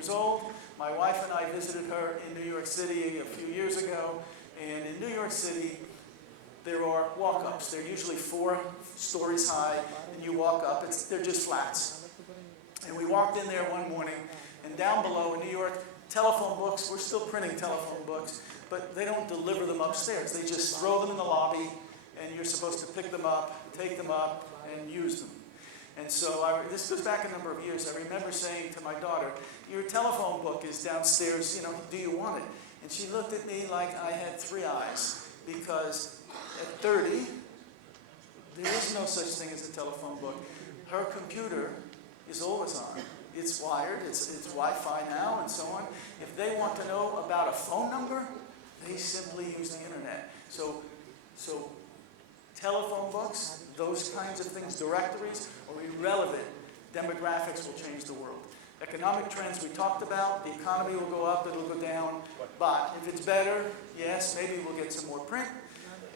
years old. My wife and I visited her in New York City a few years ago. And in New York City, there are walk-ups. They're usually 4 stories high, and you walk up. They're just flats. And we walked in there one morning, and down below in New York, telephone books, we're still printing telephone books, but they don't deliver them upstairs. They just throw them in the lobby, and you're supposed to pick them up, take them up, and use them. And so this goes back a number of years. I remember saying to my daughter, your telephone book is downstairs, you know, do you want it? And she looked at me like I had 3 eyes, because at 30, there is no such thing as a telephone book. Her computer is always on. It's wired, it's Wi-Fi now, and so on. If they want to know about a phone number, they simply use the internet. So telephone books, those kinds of things, directories, are irrelevant. Demographics will change the world. Economic trends we talked about, the economy will go up, it'll go down, but if it's better, yes, maybe we'll get some more print.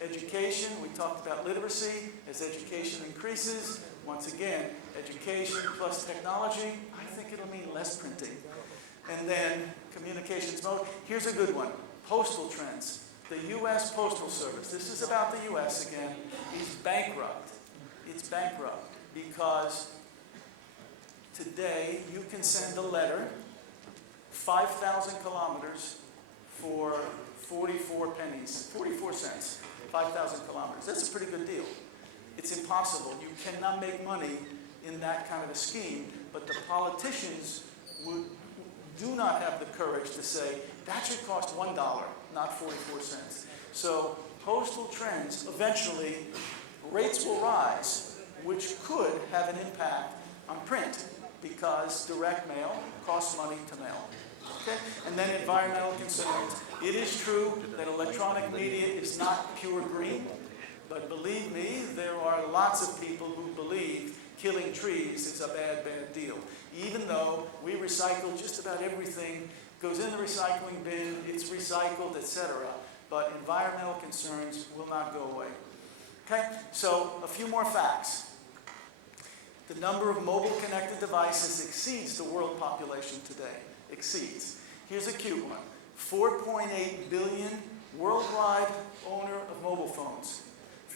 Education, we talked about literacy. As education increases, once again, education plus technology, I think it'll mean less printing. And then communications mode. Here's a good one, postal trends. The U.S. Postal Service, this is about the U.S. again, is bankrupt. It's bankrupt because today you can send a letter 5,000 kilometers for 44 pennies, 44 cents, 5,000 kilometers. That's a pretty good deal. It's impossible. You cannot make money in that kind of a scheme, but the politicians do not have the courage to say, that should cost $1, not 44 cents. So postal trends, eventually, rates will rise, which could have an impact on print, because direct mail costs money to mail. Okay? And then environmental concerns. It is true that electronic media is not pure green, but believe me, there are lots of people who believe killing trees is a bad, bad deal. Even though we recycle just about everything, goes in the recycling bin, it's recycled, etc. But environmental concerns will not go away. Okay? So a few more facts. The number of mobile connected devices exceeds the world population today. Exceeds. Here's a cute one. 4.8 billion worldwide owner of mobile phones.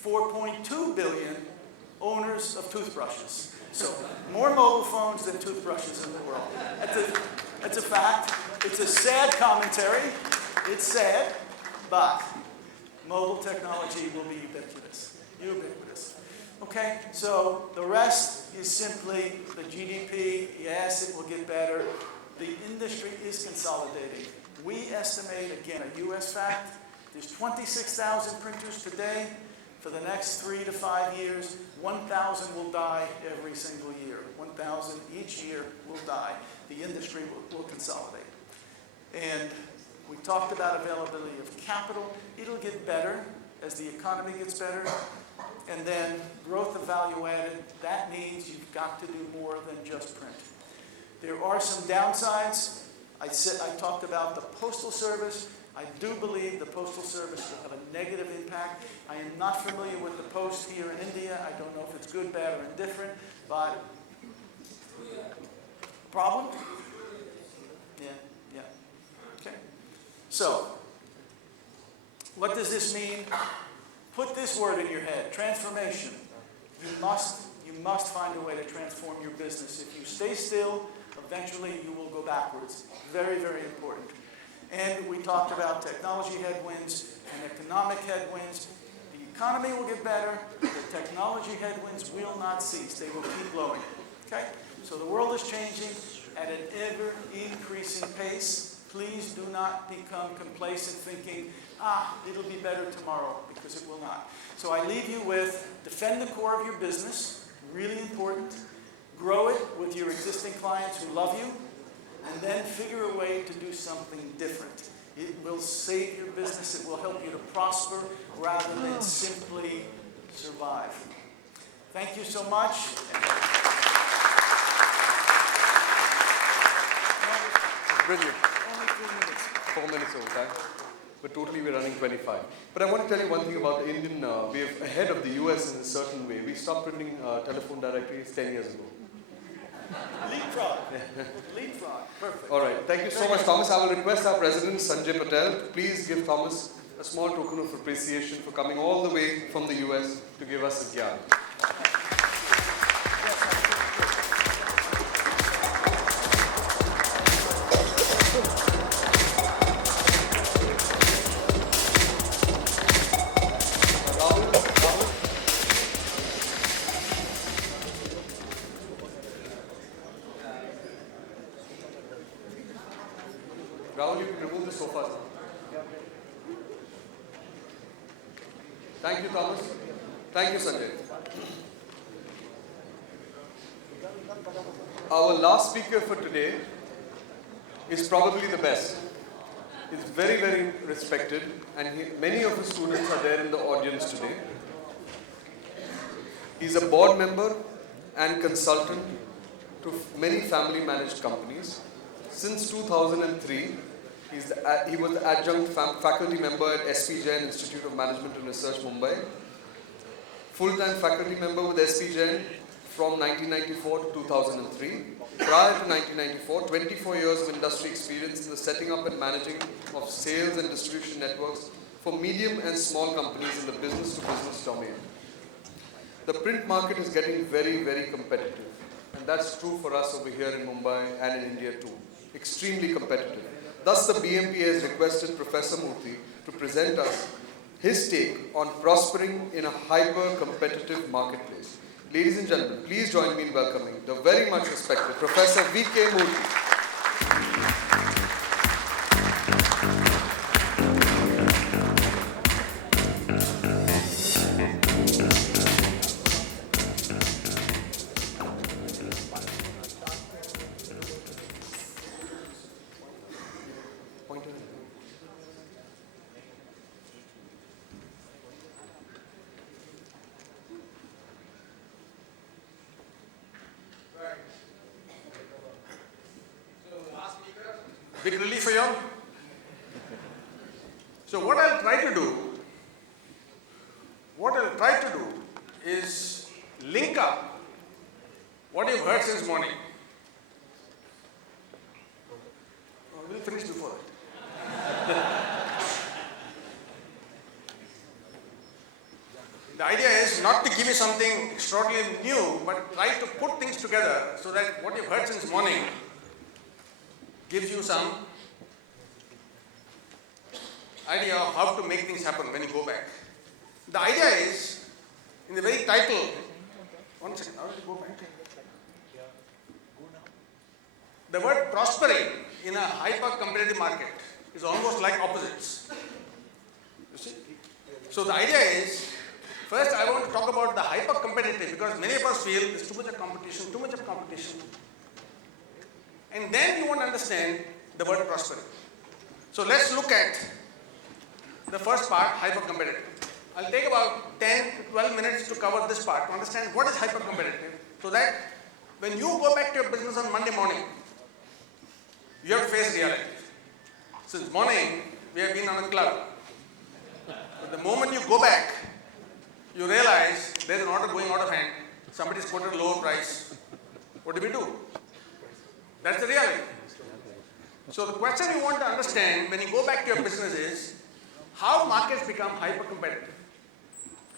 4.2 billion owners of toothbrushes. So more mobile phones than toothbrushes in the world. That's a fact. It's a sad commentary. It's sad, but mobile technology will be ubiquitous. Ubiquitous. Okay, so the rest is simply the GDP. Yes, it will get better. The industry is consolidating. We estimate, again, a U.S. fact, there's 26,000 printers today. For the next 3 to 5 years, 1,000 will die every single year. 1,000 each year will die. The industry will consolidate. And we talked about availability of capital. It'll get better as the economy gets better. And then growth of value added, that means you've got to do more than just print. There are some downsides. I talked about the Postal Service. I do believe the Postal Service will have a negative impact. I am not familiar with the Post here in India. I don't know if it's good, bad, or indifferent, but problem? Yeah. Okay. So, what does this mean? Put this word in your head, transformation. You must find a way to transform your business. If you stay still, eventually you will go backwards. Very, very important. And we talked about technology headwinds and economic headwinds. The economy will get better. The technology headwinds will not cease. They will keep blowing. Okay? So the world is changing at an ever-increasing pace. Please do not become complacent thinking, it'll be better tomorrow, because it will not. So I leave you with defend the core of your business, really important. Grow it with your existing clients who love you. And then figure a way to do something different. It will save your business. It will help you to prosper rather than simply survive. Thank you so much. Brilliant. Only 3 minutes. 4 minutes over time. But totally we're running 25. But I want to tell you one thing about the Indian, we're ahead of the US in a certain way. We stopped printing telephone directories 10 years ago. Leapfrog. Leapfrog. Perfect. All right. Thank you so much, Thomas. I will request our President, Sanjay Patel, to please give Thomas a small token of appreciation for coming all the way from the US to give us a gyan. Rahul, you can remove the sofas. Thank you, Thomas. Thank you, Sanjay. Our last speaker for today is probably the best. He's very, very respected, and many of his students are there in the audience today. He's a board member and consultant to many family-managed companies. Since 2003, he was the adjunct faculty member at SP Jain Institute of Management and Research, Mumbai. Full-time faculty member with SP Jain from 1994 to 2003. Prior to 1994, 24 years of industry experience in the setting up and managing of sales and distribution networks for medium and small companies in the business-to-business domain. The print market is getting very, very competitive. And that's true for us over here in Mumbai and in India too. Extremely competitive. Thus, the BMPA has requested Professor Murthy to present us his take on prospering in a hyper-competitive marketplace. Ladies and gentlemen, please join me in welcoming the very much respected Professor V.K. Murthy. Big relief for you all. So what I'll try to do is link up what you've heard since morning. We'll finish before that. The idea is not to give you something extraordinarily new, but try to put things together so that what you've heard since morning gives you some idea of how to make things happen when you go back. The idea is, in the very title, one second, how do you go back? The word prospering in a hyper-competitive market is almost like opposites. You see? So the idea is, first I want to talk about the hyper-competitive, because many of us feel there's too much of competition. And then you want to understand the word prospering. So let's look at the first part, hyper-competitive. I'll take about 10 to 12 minutes to cover this part, to understand what is hyper-competitive, so that when you go back to your business on Monday morning, you have to face reality. Since morning, we have been on a cloud. But the moment you go back, you realize there's an order going out of hand, somebody's quoted a lower price. What do we do? That's the reality. So the question you want to understand when you go back to your business is how markets become hyper-competitive.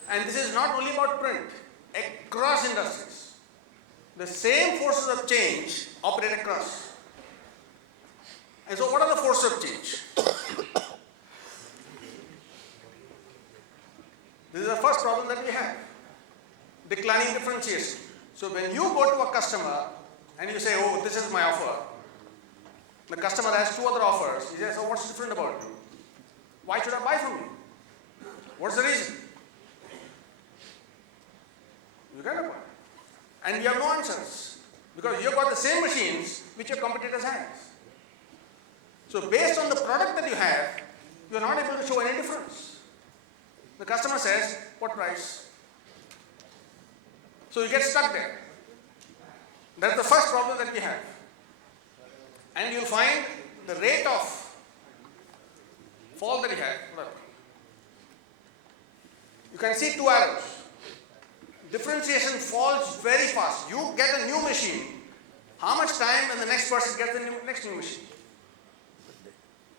And this is not only about print, across industries. The same forces of change operate across. And so what are the forces of change? This is the first problem that we have. Declining differentiation. So when you go to a customer and you say, oh, this is my offer. The customer has two other offers. He says, oh, what's different about it? Why should I buy from you? What's the reason? You get a point. And you have no answers. Because you've got the same machines which your competitors have. So based on the product that you have, you're not able to show any difference. The customer says, what price? So you get stuck there. That's the first problem that we have. And you'll find the rate of fall that you have. You can see two arrows. Differentiation falls very fast. You get a new machine, how much time when the next person gets the next new machine?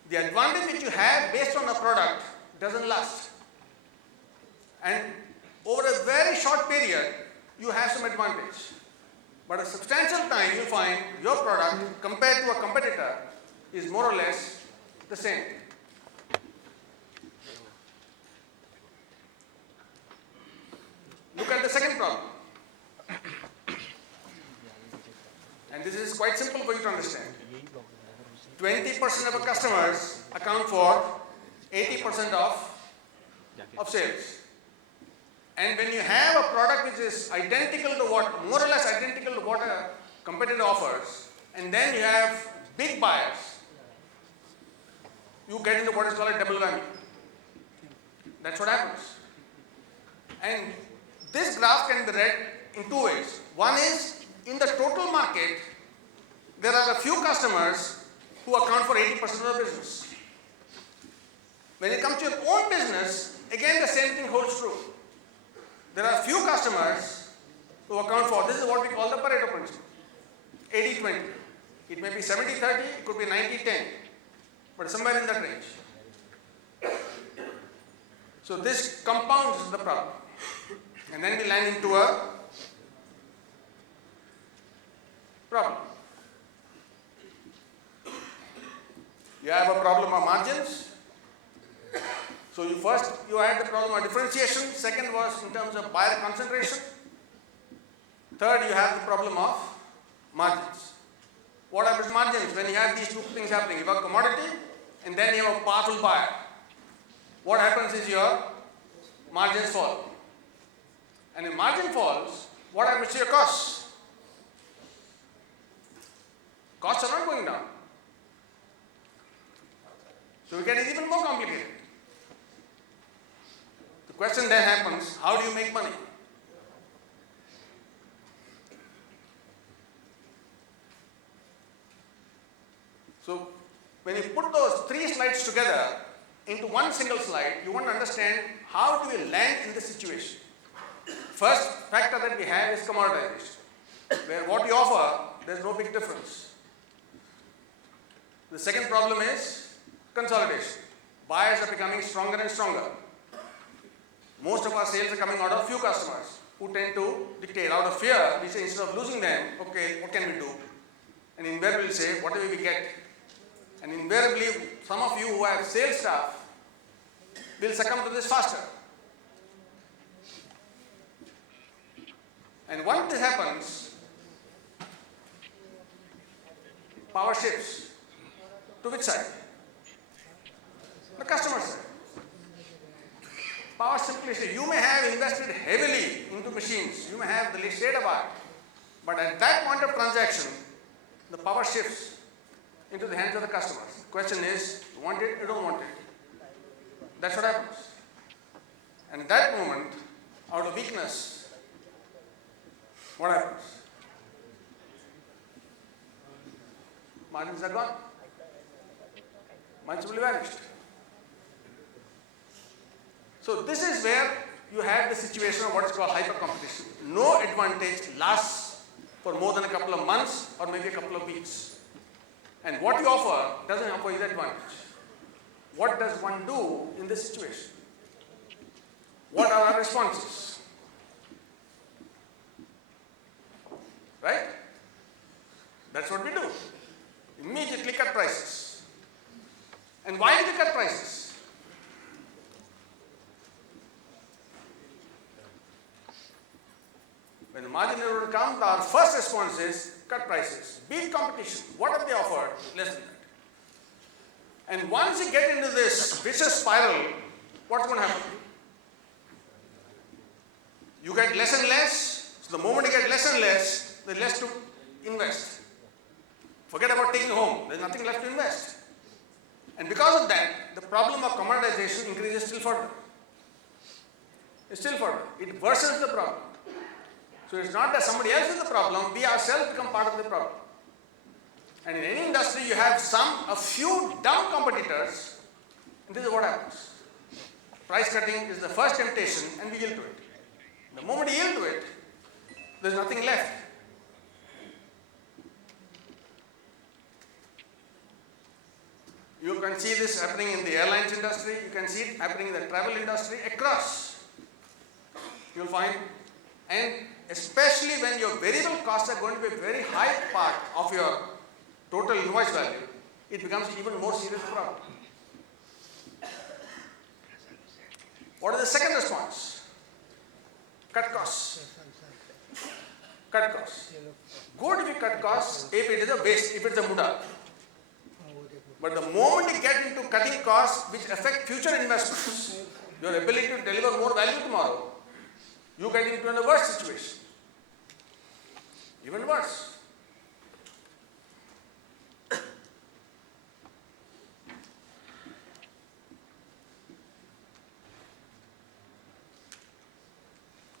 The advantage which you have based on a product doesn't last. And over a very short period, you have some advantage. But a substantial time you find your product compared to a competitor is more or less the same. Look at the second problem. And this is quite simple for you to understand. 20% of our customers account for 80% of sales. And when you have a product which is identical to what, more or less identical to what a competitor offers, and then you have big buyers, you get into what is called a double whammy. That's what happens. And this graph can be read in two ways. One is, in the total market, there are a few customers who account for 80% of the business. When it comes to your own business, again the same thing holds true. There are few customers who account for, this is what we call the Pareto principle, 80-20. It may be 70-30, it could be 90-10, but somewhere in that range. So this compounds the problem. And then we land into a problem. You have a problem of margins. So you had the problem of differentiation. Second was in terms of buyer concentration. Third, you have the problem of margins. What happens to margins when you have these two things happening? You have a commodity and then you have a powerful buyer. What happens is your margins fall. And if margin falls, what happens to your costs? Costs are not going down. So we get it even more complicated. The question then happens, how do you make money? So when you put those three slides together into one single slide, you want to understand how do we land in this situation. First factor that we have is commoditization, where what you offer, there's no big difference. The second problem is consolidation. Buyers are becoming stronger and stronger. Most of our sales are coming out of few customers who tend to dictate. Out of fear, we say instead of losing them, okay, what can we do? And invariably we say, whatever we get. And invariably, some of you who have sales staff will succumb to this faster. And once this happens, power shifts. To which side? The customer side. Power simplicity. You may have invested heavily into machines. You may have the state of art. But at that point of transaction, the power shifts into the hands of the customers. The question is, you want it, you don't want it. That's what happens. And at that moment, out of weakness, what happens? Margins are gone. Margins will be vanished. So this is where you have the situation of what is called hyper competition. No advantage lasts for more than a couple of months or maybe a couple of weeks. And what you offer doesn't offer you the advantage. What does one do in this situation? What are our responses? Right? That's what we do. Immediately cut prices. And why do we cut prices? When the margin erosion comes, our first response is cut prices. Beat competition. What have they offered? Less than that. And once you get into this vicious spiral, what's going to happen? You get less and less. So the moment you get less and less, there's less to invest. Forget about taking home. There's nothing left to invest. And because of that, the problem of commoditization increases still further. Still further. It worsens the problem. So it's not that somebody else is the problem, we ourselves become part of the problem. And in any industry, you have a few dumb competitors, and this is what happens. Price cutting is the first temptation, and we yield to it. The moment you yield to it, there's nothing left. You can see this happening in the airlines industry, you can see it happening in the travel industry, across. You'll find, and especially when your variable costs are going to be a very high part of your total invoice value, it becomes even more serious problem. What is the second response? Cut costs. Cut costs. Good if you cut costs if it is a waste, if it is a muda. But the moment you get into cutting costs which affect future investments, your ability to deliver more value tomorrow, you get into a worse situation. Even worse.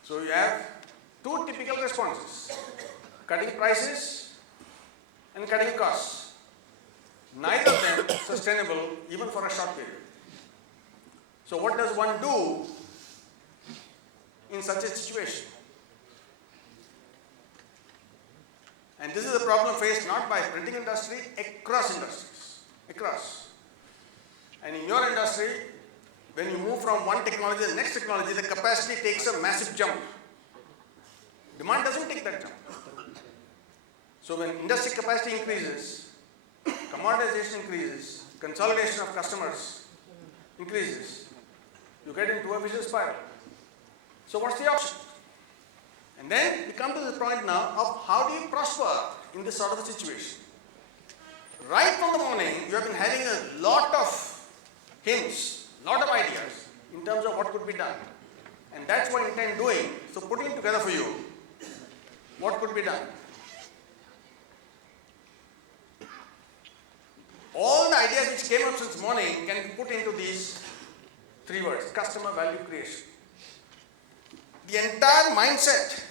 So you have two typical responses: cutting prices and cutting costs. Neither of them sustainable even for a short period. So what does one do in such a situation? And this is a problem faced not by printing industry, across industries, across. And in your industry, when you move from one technology to the next technology, the capacity takes a massive jump. Demand doesn't take that jump. So when industry capacity increases, commoditization increases, consolidation of customers increases, you get into a vicious spiral. So what's the option? And then we come to the point now of how do you prosper in this sort of a situation. Right from the morning, you have been having a lot of hints, lot of ideas in terms of what could be done. And that's what I intend doing. So putting together for you what could be done. All the ideas which came up since morning can be put into these three words: customer value creation. The entire mindset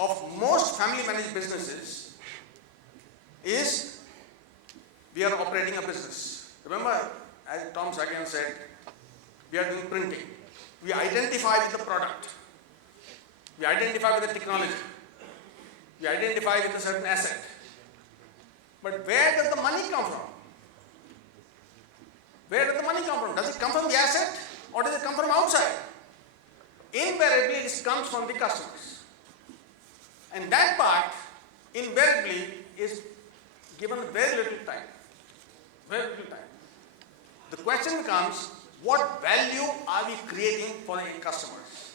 of most family managed businesses is we are operating a business. Remember, as Tom Saggiomo said, we are doing printing. We identify with the product. We identify with the technology. We identify with a certain asset. But where does the money come from? Where does the money come from? Does it come from the asset or does it come from outside? Invariably, it comes from the customers. And that part, invariably, is given very little time. Very little time. The question becomes, what value are we creating for the customers?